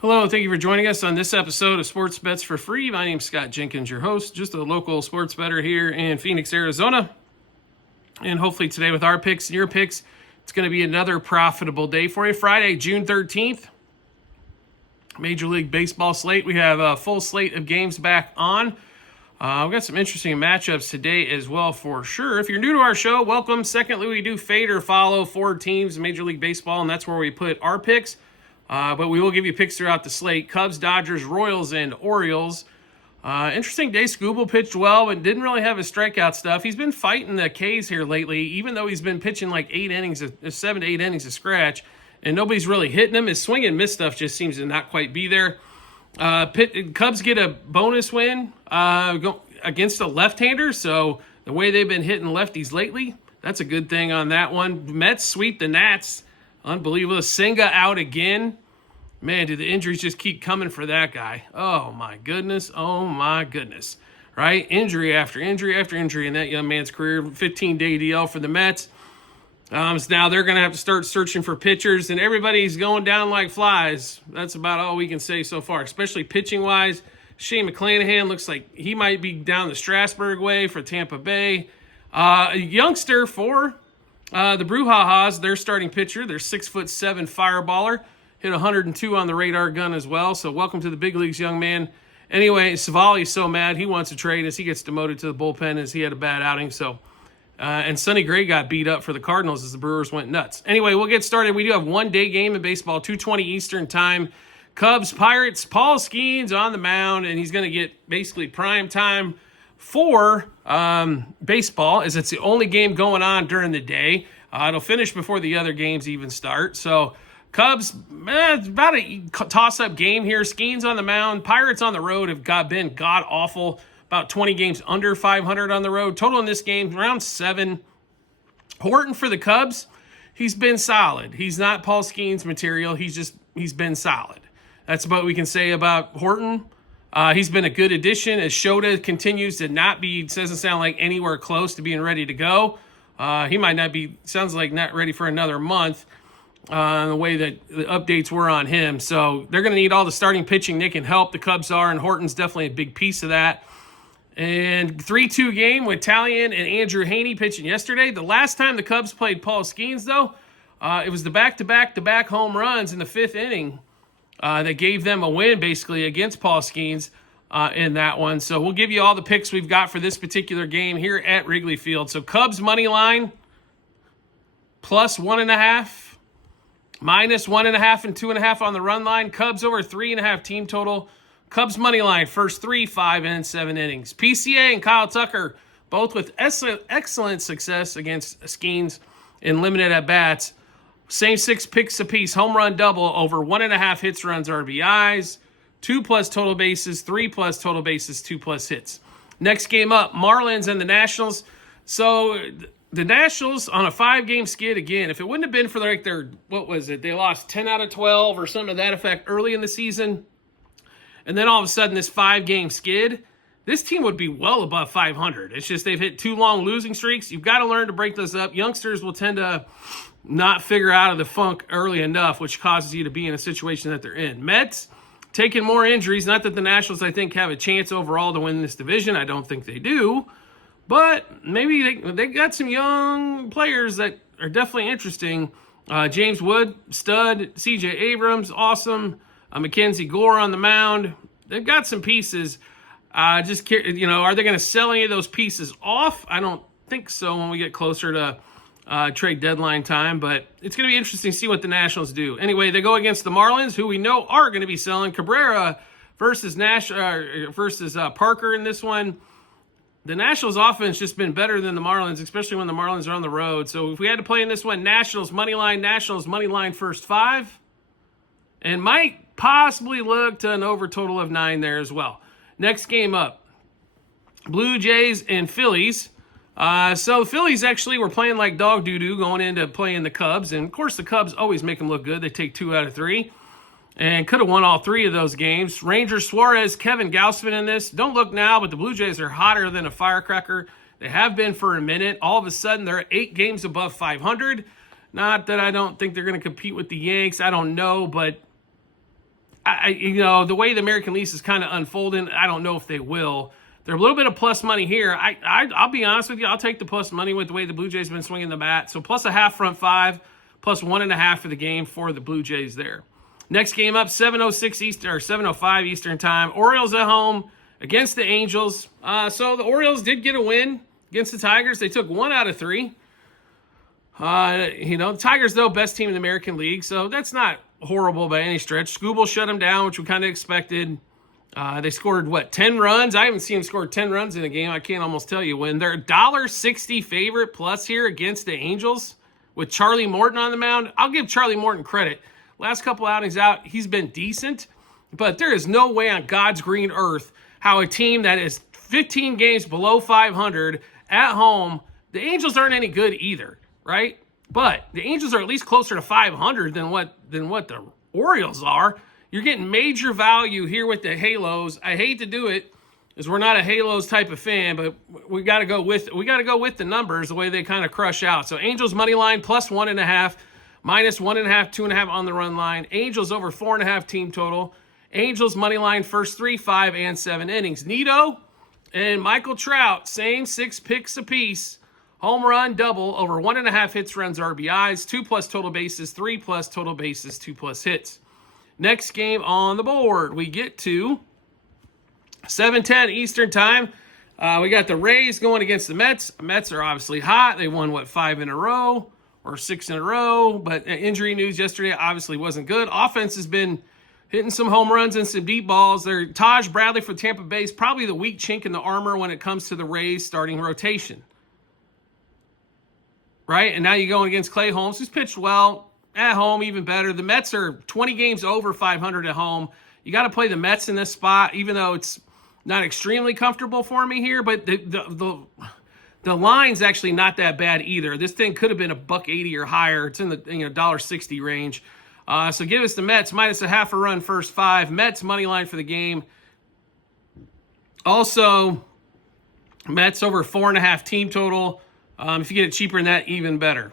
Hello, thank you for joining us on this episode of Sports Bets for Free. My name's Scott Jenkins, your host, just a local sports bettor here in Phoenix, Arizona. And hopefully today with our picks and your picks, it's going to be another profitable day for you. Friday, June 13th, Major League Baseball slate. We have a full slate of games back on. We've got some interesting matchups today as well for sure. If you're new to our show, welcome. Secondly, we do fade or follow 4 teams in Major League Baseball, and that's where we put our picks. But we will give you picks throughout the slate. Cubs, Dodgers, Royals, and Orioles. Interesting day. Skubal pitched well, but didn't really have his strikeout stuff. He's been fighting the K's here lately, even though he's been pitching like 7 to 8 innings of scratch, and nobody's really hitting him. His swing and miss stuff just seems to not quite be there. Cubs get a bonus win against a left-hander, so the way they've been hitting lefties lately, that's a good thing on that one. Mets sweep the Nats. Unbelievable. Senga out again. Man, do the injuries just keep coming for that guy. Oh, my goodness. Oh, my goodness. Right? Injury after injury after injury in that young man's career. 15-day DL for the Mets. So now they're going to have to start searching for pitchers, and everybody's going down like flies. That's about all we can say so far, especially pitching-wise. Shane McClanahan looks like he might be down the Strasburg way for Tampa Bay. A youngster for the Brouhahas, their starting pitcher, their 6'7" fireballer, hit 102 on the radar gun as well. So welcome to the big leagues, young man. Anyway, Savali's so mad he wants to trade as he gets demoted to the bullpen as he had a bad outing. And Sonny Gray got beat up for the Cardinals as the Brewers went nuts. Anyway, we'll get started. We do have one day game in baseball, 2:20 Eastern time. Cubs, Pirates, Paul Skeens on the mound, and he's going to get basically prime time for baseball, as it's the only game going on during the day. It'll finish before the other games even start. So Cubs, it's about a toss-up game here. Skeens on the mound. Pirates on the road have been god-awful. About 20 games under 500 on the road. Total in this game, around 7. Horton for the Cubs, he's been solid. He's not Paul Skeens material. He's been solid. That's what we can say about Horton. He's been a good addition as Shota continues to not be, doesn't sound like anywhere close to being ready to go. He might not be, sounds like not ready for another month the way that the updates were on him. So they're going to need all the starting pitching they can help. The Cubs are, and Horton's definitely a big piece of that. And 3-2 game with Talion and Andrew Haney pitching yesterday. The last time the Cubs played Paul Skeens, though, it was the back-to-back home runs in the 5th inning that gave them a win, basically, against Paul Skeens in that one. So we'll give you all the picks we've got for this particular game here at Wrigley Field. So Cubs money line, plus 1.5, minus 1.5 and 2.5 on the run line. Cubs over 3.5 team total. Cubs money line, first 3, 5, and 7 innings. PCA and Kyle Tucker, both with excellent success against Skeens in limited at-bats. Same 6 picks apiece, home run double, over 1.5 hits, runs, RBIs, 2+ total bases, 3+ total bases, 2+ hits. Next game up, Marlins and the Nationals. So the Nationals on a 5-game skid again. If it wouldn't have been for they lost 10 out of 12 or something to that effect early in the season, and then all of a sudden this 5-game skid, this team would be well above 500. It's just they've hit 2 long losing streaks. You've got to learn to break those up. Youngsters will tend to not figure out of the funk early enough, which causes you to be in a situation that they're in. Mets taking more injuries. Not that the Nationals, I think, have a chance overall to win this division. I don't think they do. But maybe they got some young players that are definitely interesting. James Wood, stud. C.J. Abrams, awesome. Mackenzie Gore on the mound. They've got some pieces. Are they going to sell any of those pieces off? I don't think so when we get closer to trade deadline time, but it's going to be interesting to see what the Nationals do. Anyway, they go against the Marlins, who we know are going to be selling. Cabrera versus Parker in this one. The Nationals offense just been better than the Marlins, especially when the Marlins are on the road. So if we had to play in this one, Nationals money line first 5, and might possibly look to an over total of 9 there as well. Next game up, Blue Jays and Phillies. So the Phillies actually were playing like dog doo-doo going into playing the Cubs. And, of course, the Cubs always make them look good. They take 2 out of 3 and could have won all 3 of those games. Rangers, Suarez, Kevin Gausman in this. Don't look now, but the Blue Jays are hotter than a firecracker. They have been for a minute. All of a sudden, they're 8 games above 500. Not that I don't think they're going to compete with the Yanks. I don't know, but The way the American Lease is kind of unfolding, I don't know if they will. They're a little bit of plus money here. I'll be honest with you. I'll take the plus money with the way the Blue Jays have been swinging the bat. So plus a half front five, plus 1.5 for the game for the Blue Jays there. Next game up, 7:06 Eastern or 7:05 Eastern time. Orioles at home against the Angels. So the Orioles did get a win against the Tigers. They took 1 out of 3. The Tigers, though, best team in the American League, so that's not horrible by any stretch. Skubal shut them down, which we kind of expected. They scored, 10 runs? I haven't seen them score 10 runs in a game. I can't almost tell you when. They're $1.60 favorite plus here against the Angels with Charlie Morton on the mound. I'll give Charlie Morton credit. Last couple outings out, he's been decent, but there is no way on God's green earth how a team that is 15 games below 500 at home, the Angels aren't any good either, right? But the Angels are at least closer to 500 than what the Orioles are. You're getting major value here with the Halos. I hate to do it, because we're not a Halos type of fan, but we got to go with the numbers, the way they kind of crush out. So Angels money line plus 1.5, minus 1.5, 2.5 on the run line. Angels over 4.5 team total. Angels money line first 3, 5, and 7 innings. Nito and Michael Trout, same 6 picks apiece. Home run, double, over 1.5 hits, runs, RBIs, 2+ total bases, 3+ total bases, 2+ hits. Next game on the board, we get to 7:10 Eastern time. We got the Rays going against the Mets. Mets are obviously hot. They won, 5 in a row or 6 in a row, but injury news yesterday obviously wasn't good. Offense has been hitting some home runs and some deep balls. They're Taj Bradley for Tampa Bay is probably the weak chink in the armor when it comes to the Rays starting rotation. Right? And now you're going against Clay Holmes, who's pitched well at home, even better. The Mets are 20 games over 500 at home. You got to play the Mets in this spot, even though it's not extremely comfortable for me here. But the line's actually not that bad either. This thing could have been $1.80 or higher. It's in the $1.60 range. So give us the Mets minus a half a run first 5. Mets money line for the game. Also, Mets over 4.5 team total. If you get it cheaper than that, even better.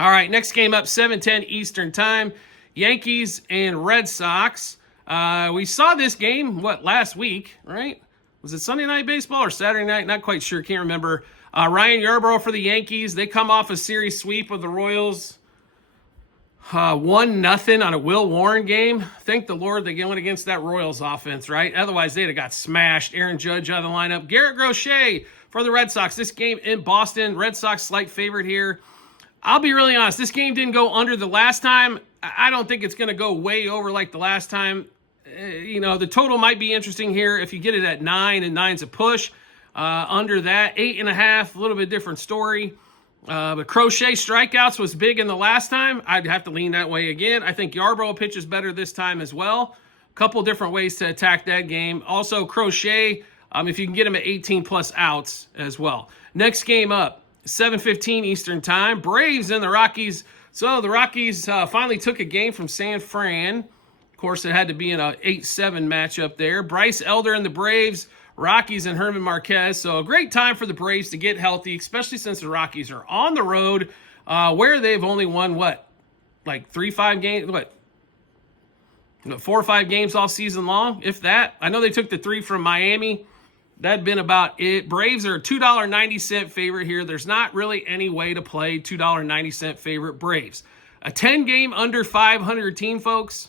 All right, next game up, 7:10 Eastern time. Yankees and Red Sox. We saw this game, last week, right? Was it Sunday Night Baseball or Saturday night? Not quite sure, can't remember. Ryan Yarbrough for the Yankees. They come off a series sweep of the Royals. 1-0 on a Will Warren game. Thank the Lord they went against that Royals offense, right? Otherwise, they'd have got smashed. Aaron Judge out of the lineup. Garrett Crochet for the Red Sox. This game in Boston. Red Sox slight favorite here. I'll be really honest. This game didn't go under the last time. I don't think it's going to go way over like the last time. The total might be interesting here if you get it at 9, and 9's a push. Under that, 8.5, a little bit different story. But Crochet strikeouts was big in the last time. I'd have to lean that way again. I think Yarbrough pitches better this time as well. A couple different ways to attack that game. Also, Crochet, if you can get him at 18+ outs as well. Next game up, 7:15 Eastern time. Braves and the Rockies. So the Rockies finally took a game from San Fran. Of course, it had to be in an 8-7 matchup there. Bryce Elder and the Braves. Rockies and Herman Marquez. So a great time for the Braves to get healthy, especially since the Rockies are on the road where they've only won, 3-5 games? 4 or 5 games all season long, if that. I know they took the 3 from Miami. That'd been about it. Braves are a $2.90 favorite here. There's not really any way to play $2.90 favorite Braves. A 10-game under 500 team, folks.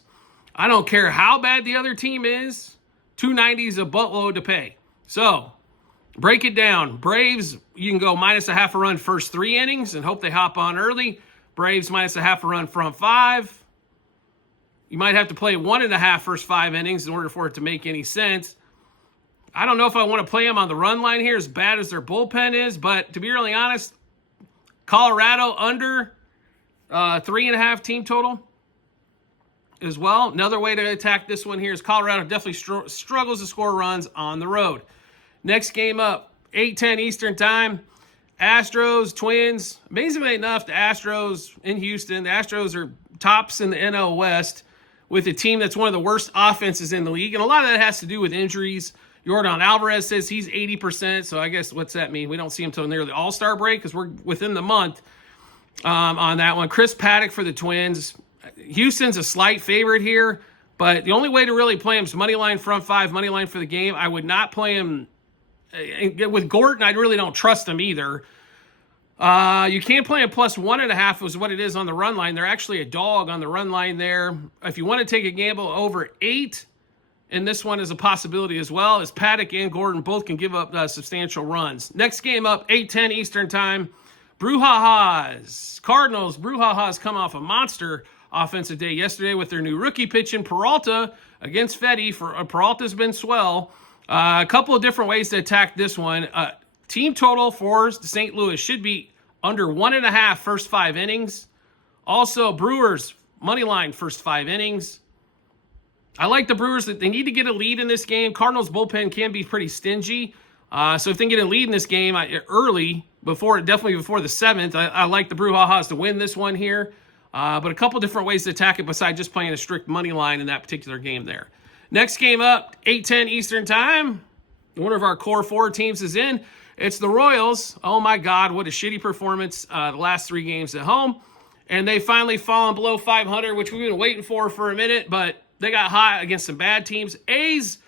I don't care how bad the other team is. $2.90 is a buttload to pay. So, break it down. Braves, you can go minus a half a run first 3 innings and hope they hop on early. Braves minus a half a run front 5. You might have to play 1.5 first 5 innings in order for it to make any sense. I don't know if I want to play them on the run line here, as bad as their bullpen is, but to be really honest, Colorado under 3.5 team total as well. Another way to attack this one here is Colorado definitely struggles to score runs on the road. Next game up, 8:10 Eastern time. Astros, Twins. Amazingly enough, the Astros in Houston, the Astros are tops in the NL West with a team that's one of the worst offenses in the league. And a lot of that has to do with injuries. Yordan Alvarez says he's 80%. So I guess what's that mean? We don't see him until near the All-Star break because we're within the month on that one. Chris Paddock for the Twins. Houston's a slight favorite here. But the only way to really play him is money line front five, money line for the game. I would not play him with Gordon. I really don't trust him either. You can't play him plus 1.5 is what it is on the run line. They're actually a dog on the run line there. If you want to take a gamble over 8, and this one is a possibility as well, as Paddock and Gordon both can give up substantial runs. Next game up, 8:10 Eastern time. Brouhaha's Cardinals. Brouhaha's come off a monster offensive day yesterday with their new rookie pitching, Peralta, against Fetty. Peralta's been swell. A couple of different ways to attack this one. Team total for St. Louis should be under 1.5 first 5 innings. Also, Brewers, money line first 5 innings. I like the Brewers. That they need to get a lead in this game. Cardinals bullpen can be pretty stingy. So if they can get a lead in this game early, definitely before the 7th, I like the Brouhaha's to win this one here. But a couple different ways to attack it besides just playing a strict money line in that particular game there. Next game up, 8:10 Eastern time. One of our core 4 teams is in. It's the Royals. Oh my God, what a shitty performance the last 3 games at home. And they finally fallen below 500, which we've been waiting for a minute, but they got hot against some bad teams. A's,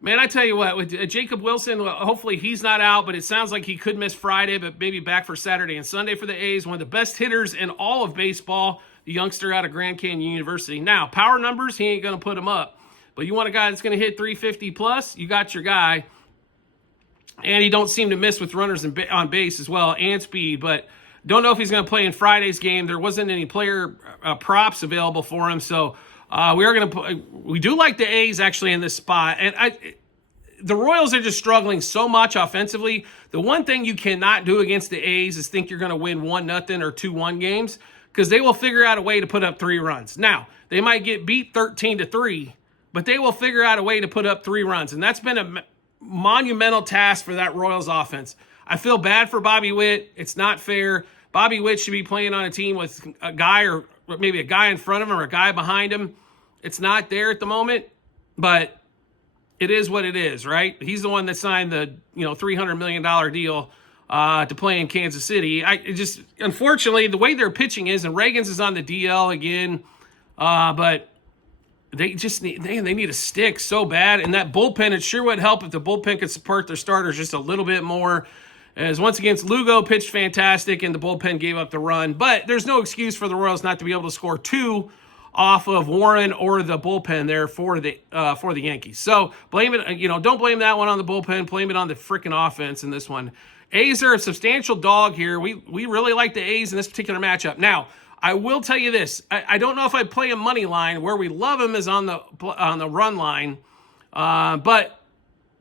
man, I tell you what, with Jacob Wilson, hopefully he's not out, but it sounds like he could miss Friday, but maybe back for Saturday and Sunday for the A's. One of the best hitters in all of baseball, the youngster out of Grand Canyon University. Now, power numbers, he ain't going to put them up. But you want a guy that's going to hit 350 plus, you got your guy. And he don't seem to miss with runners on base as well, and speed. But don't know if he's going to play in Friday's game. There wasn't any player props available for him, so we do like the A's actually in this spot. And the Royals are just struggling so much offensively. The one thing you cannot do against the A's is think you're going to win 1-0 or 2-1 games, because they will figure out a way to put up 3 runs. Now, they might get beat 13-3, but they will figure out a way to put up 3 runs. And that's been a monumental task for that Royals offense. I feel bad for Bobby Witt. It's not fair. Bobby Witt should be playing on a team with a guy, or maybe a guy in front of him or a guy behind him. It's not there at the moment, but it is what it is, right? He's the one that signed the $300 million deal to play in Kansas City. Unfortunately, the way their pitching is, and Reagans is on the DL again, but they just need a stick so bad. And that bullpen, it sure would help if the bullpen could support their starters just a little bit more. As once again, Lugo pitched fantastic and the bullpen gave up the run. But there's no excuse for the Royals not to be able to score 2 off of Warren or the bullpen there for the Yankees. So blame it, don't blame that one on the bullpen. Blame it on the freaking offense in this one. A's are a substantial dog here. We really like the A's in this particular matchup. Now, I will tell you this. I don't know if I'd play a money line. Where we love them is on the run line. But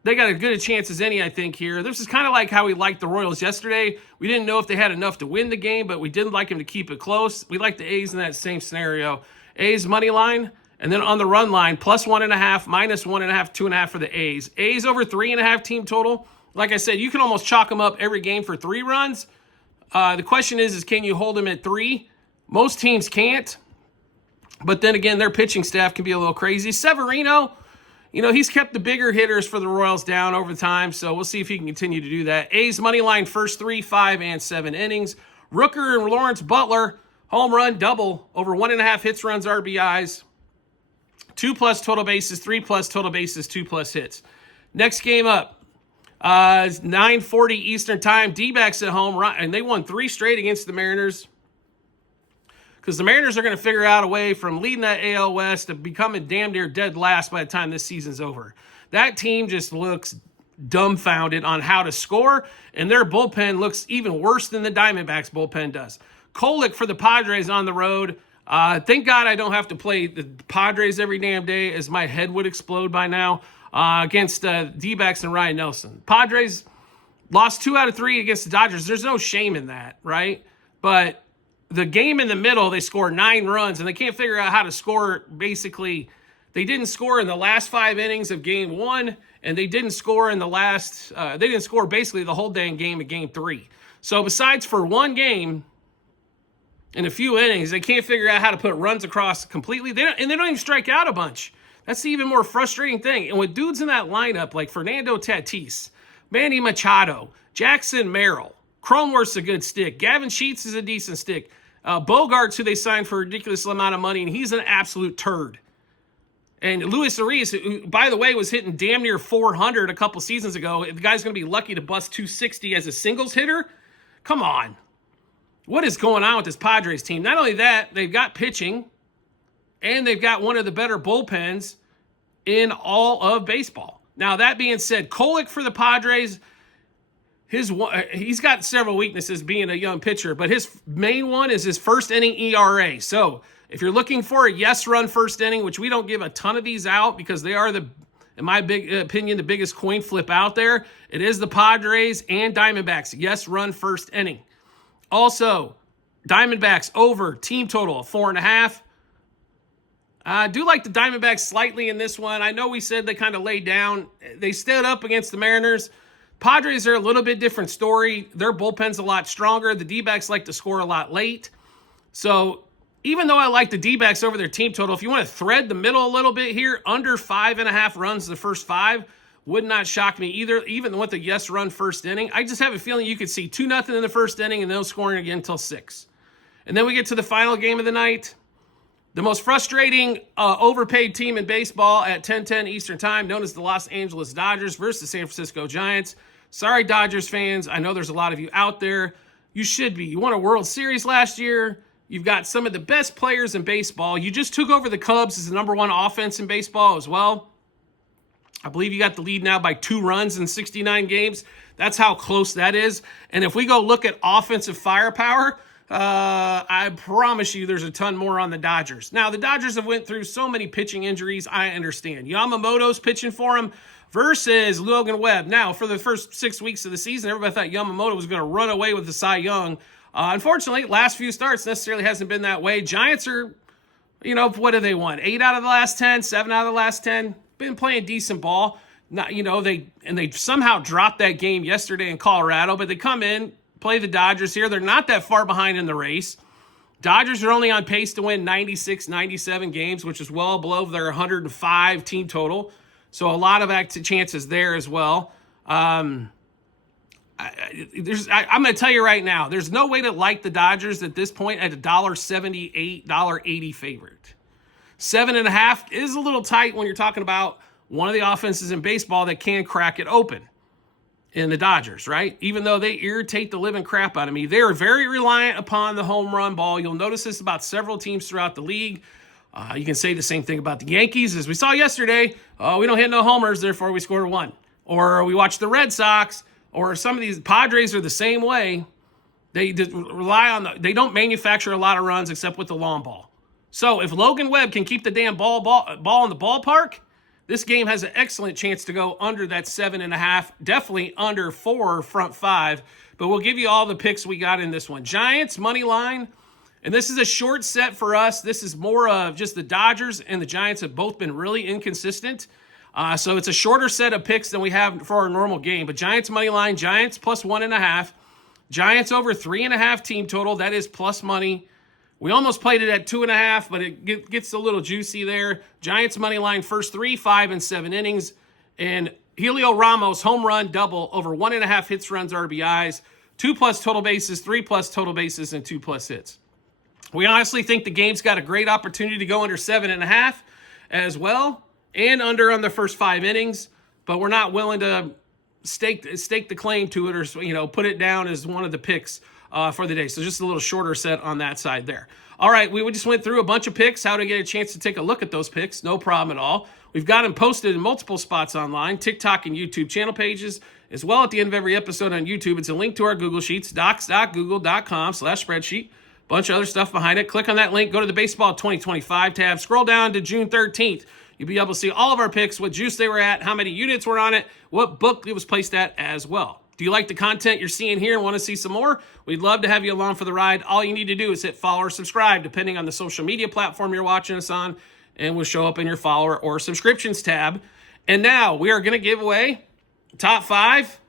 they got as good a chance as any, I think, here. This is kind of like how we liked the Royals yesterday. We didn't know if they had enough to win the game, but we did like them to keep it close. We like the A's in that same scenario. A's money line, and then on the run line, plus 1.5, minus 1.5, 2.5 for the A's. A's over 3.5 team total. Like I said, you can almost chalk them up every game for 3 runs. The question is can you hold them at 3? Most teams can't. But then again, their pitching staff can be a little crazy. Severino, he's kept the bigger hitters for the Royals down over time, so we'll see if he can continue to do that. A's money line first 3, 5, and 7 innings. Rooker and Lawrence Butler, home run double, over 1.5 hits, runs, RBIs. 2+ total bases, 3+ total bases, 2+ hits. Next game up, 9:40 Eastern time. D-backs at home, and they won 3 straight against the Mariners. Because the Mariners are going to figure out a way from leading that AL West to becoming damn near dead last by the time this season's over. That team just looks dumbfounded on how to score, and their bullpen looks even worse than the Diamondbacks bullpen does. Kolek for the Padres on the road. Thank God I don't have to play the Padres every damn day, as my head would explode by now, against D-backs and Ryan Nelson. Padres lost 2 out of 3 against the Dodgers. There's no shame in that, right? But the game in the middle, they score 9 runs, and they can't figure out how to score. Basically, they didn't score in the last 5 innings of game 1, and they didn't score in the last, they didn't score basically the whole dang game of game 3. So besides for one game in a few innings, they can't figure out how to put runs across completely. They don't even strike out a bunch. That's the even more frustrating thing. And with dudes in that lineup like Fernando Tatis, Manny Machado, Jackson Merrill, Cronenworth's a good stick. Gavin Sheets is a decent stick. Bogarts, who they signed for a ridiculous amount of money, and he's an absolute turd. And Luis Arias, who, by the way, was hitting damn near 400 a couple seasons ago. The guy's going to be lucky to bust 260 as a singles hitter. Come on. What is going on with this Padres team? Not only that, they've got pitching, and they've got one of the better bullpens in all of baseball. Now, that being said, Kolek for the Padres, he's got several weaknesses being a young pitcher, but his main one is his first inning ERA. So if you're looking for a yes run first inning, which we don't give a ton of these out because they are, in my big opinion, the biggest coin flip out there, it is the Padres and Diamondbacks. Yes run first inning. Also, Diamondbacks over team total of 4.5. I do like the Diamondbacks slightly in this one. I know we said they kind of laid down. They stood up against the Mariners. Padres are a little bit different story. Their bullpen's a lot stronger. The D-backs like to score a lot late. So even though I like the D-backs over their team total, if you want to thread the middle a little bit here, under 5.5 runs the first 5 would not shock me either, even with the yes run first inning. I just have a feeling you could see 2-0 in the first inning and no scoring again until 6. And then we get to the final game of the night. The most frustrating overpaid team in baseball at 10:10 Eastern Time, known as the Los Angeles Dodgers versus the San Francisco Giants. Sorry, Dodgers fans. I know there's a lot of you out there. You should be. You won a World Series last year. You've got some of the best players in baseball. You just took over the Cubs as the #1 offense in baseball as well. I believe you got the lead now by 2 runs in 69 games. That's how close that is. And if we go look at offensive firepower, I promise you there's a ton more on the Dodgers. Now, the Dodgers have went through so many pitching injuries, I understand. Yamamoto's pitching for them versus Logan Webb. Now, for the first 6 weeks of the season, everybody thought Yamamoto was going to run away with the Cy Young. Unfortunately, last few starts necessarily hasn't been that way. Giants are, what do they want? 8 out of the last 10, 7 out of the last 10. Been playing decent ball. Not, they somehow dropped that game yesterday in Colorado, but they come in, play the Dodgers here. They're not that far behind in the race. Dodgers are only on pace to win 96, 97 games, which is well below their 105 team total. So a lot of chances there as well. I'm going to tell you right now, there's no way to like the Dodgers at this point at $1.78, $1.80 favorite. 7.5 is a little tight when you're talking about one of the offenses in baseball that can crack it open. In the Dodgers, right? Even though they irritate the living crap out of me, they are very reliant upon the home run ball. You'll notice this about several teams throughout the league. You can say the same thing about the Yankees. As we saw yesterday, we don't hit no homers, therefore we scored 1. Or we watch the Red Sox, or some of these Padres are the same way. They rely on they don't manufacture a lot of runs except with the long ball. So if Logan Webb can keep the damn ball in the ballpark, this game has an excellent chance to go under that 7.5, definitely under 4 front 5. But we'll give you all the picks we got in this one. Giants, money line. And this is a short set for us. This is more of just the Dodgers and the Giants have both been really inconsistent. So it's a shorter set of picks than we have for our normal game. But Giants, money line, Giants plus 1.5. Giants over 3.5 team total. That is plus money. We almost played it at 2.5, but it gets a little juicy there. Giants money line first 3, 5, and 7 innings. And Helio Ramos home run double over 1.5 hits, runs, RBIs, 2+ total bases, 3+ total bases, and 2+ hits. We honestly think the game's got a great opportunity to go under 7.5 as well, and under on the first 5 innings. But we're not willing to stake the claim to it or put it down as one of the picks for the day. So just a little shorter set on that side there. All right, we just went through a bunch of picks, how to get a chance to take a look at those picks. No problem at all. We've got them posted in multiple spots online, TikTok and YouTube channel pages, as well at the end of every episode on YouTube. It's a link to our Google Sheets, docs.google.com/spreadsheet. Bunch of other stuff behind it. Click on that link, go to the Baseball 2025 tab, scroll down to June 13th. You'll be able to see all of our picks, what juice they were at, how many units were on it, what book it was placed at as well. Do you like the content you're seeing here and want to see some more? We'd love to have you along for the ride. All you need to do is hit follow or subscribe, depending on the social media platform you're watching us on, and we'll show up in your follower or subscriptions tab. And now we are going to give away top 5,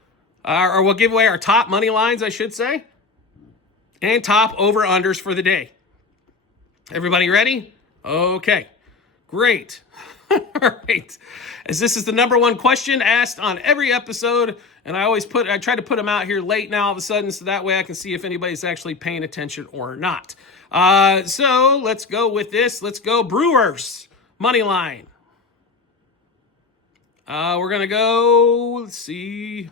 or we'll give away our top money lines, I should say, and top over-unders for the day. Everybody ready? Okay, great. All right. As this is the #1 question asked on every episode, and I try to put them out here late now all of a sudden, so that way I can see if anybody's actually paying attention or not. So let's go with this. Let's go Brewers money line. We're going to go, let's see.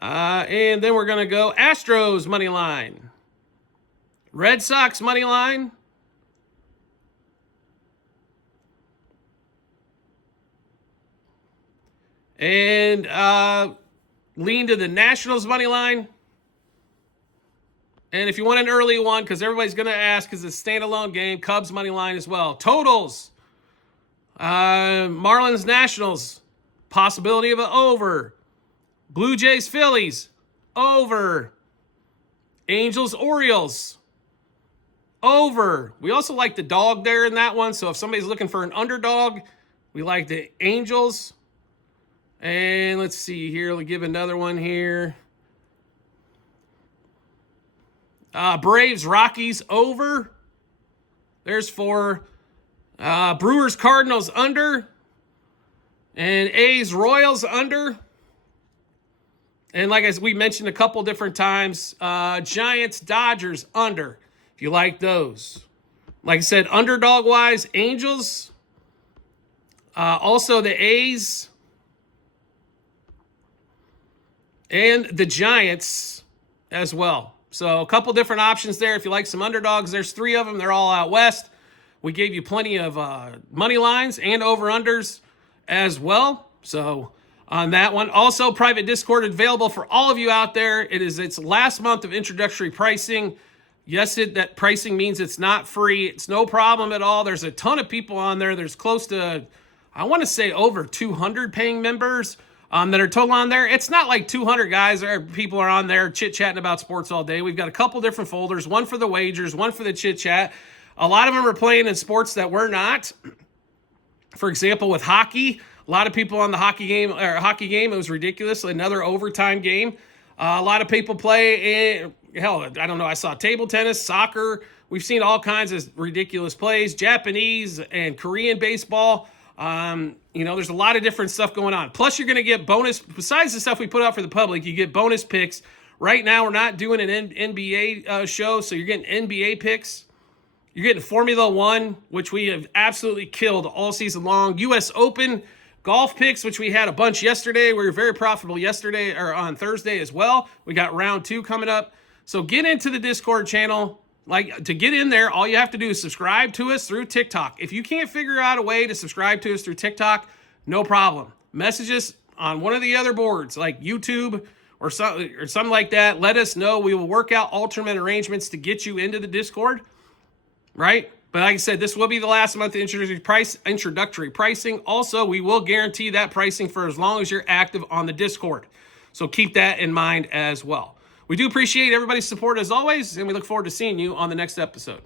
And then we're going to go Astros money line. Red Sox money line. And lean to the Nationals money line. And if you want an early one, because everybody's going to ask, because it's a standalone game, Cubs money line as well. Totals. Marlins Nationals. Possibility of an over. Blue Jays Phillies. Over. Angels Orioles. Over. We also like the dog there in that one. So if somebody's looking for an underdog, we like the Angels. And let's see here. We'll give another one here. Braves Rockies over. There's 4. Brewers Cardinals under. And A's Royals under. And like as we mentioned a couple different times, Giants Dodgers under. If you like those. Like I said, underdog wise, Angels. Also the A's. And the Giants as well. So a couple different options there. If you like some underdogs, there's 3 of them. They're all out west. We gave you plenty of money lines and over-unders as well. So on that one. Also, private Discord available for all of you out there. It's last month of introductory pricing. Yes, that pricing means it's not free. It's no problem at all. There's a ton of people on there. There's close to, I want to say over 200 paying members that are total on there. It's not like 200 guys or people are on there chit-chatting about sports all day. We've got a couple different folders, one for the wagers, one for the chit-chat. A lot of them are playing in sports that we're not. For example, with hockey, a lot of people on the hockey game, it was ridiculous. Another overtime game. A lot of people play in, hell, I don't know. I saw table tennis, soccer. We've seen all kinds of ridiculous plays, Japanese and Korean baseball. There's a lot of different stuff going on. Plus, you're going to get bonus, besides the stuff we put out for the public, you get bonus picks. Right now, we're not doing an NBA show, so you're getting NBA picks. You're getting Formula One, which we have absolutely killed all season long. U.S. Open golf picks, which we had a bunch yesterday. We were very profitable yesterday or on Thursday as well. We got round 2 coming up. So get into the Discord channel. Like, to get in there, all you have to do is subscribe to us through TikTok. If you can't figure out a way to subscribe to us through TikTok, no problem. Message us on one of the other boards, like YouTube or something like that. Let us know. We will work out alternate arrangements to get you into the Discord, right? But like I said, this will be the last month of introductory pricing. Also, we will guarantee that pricing for as long as you're active on the Discord. So keep that in mind as well. We do appreciate everybody's support as always, and we look forward to seeing you on the next episode.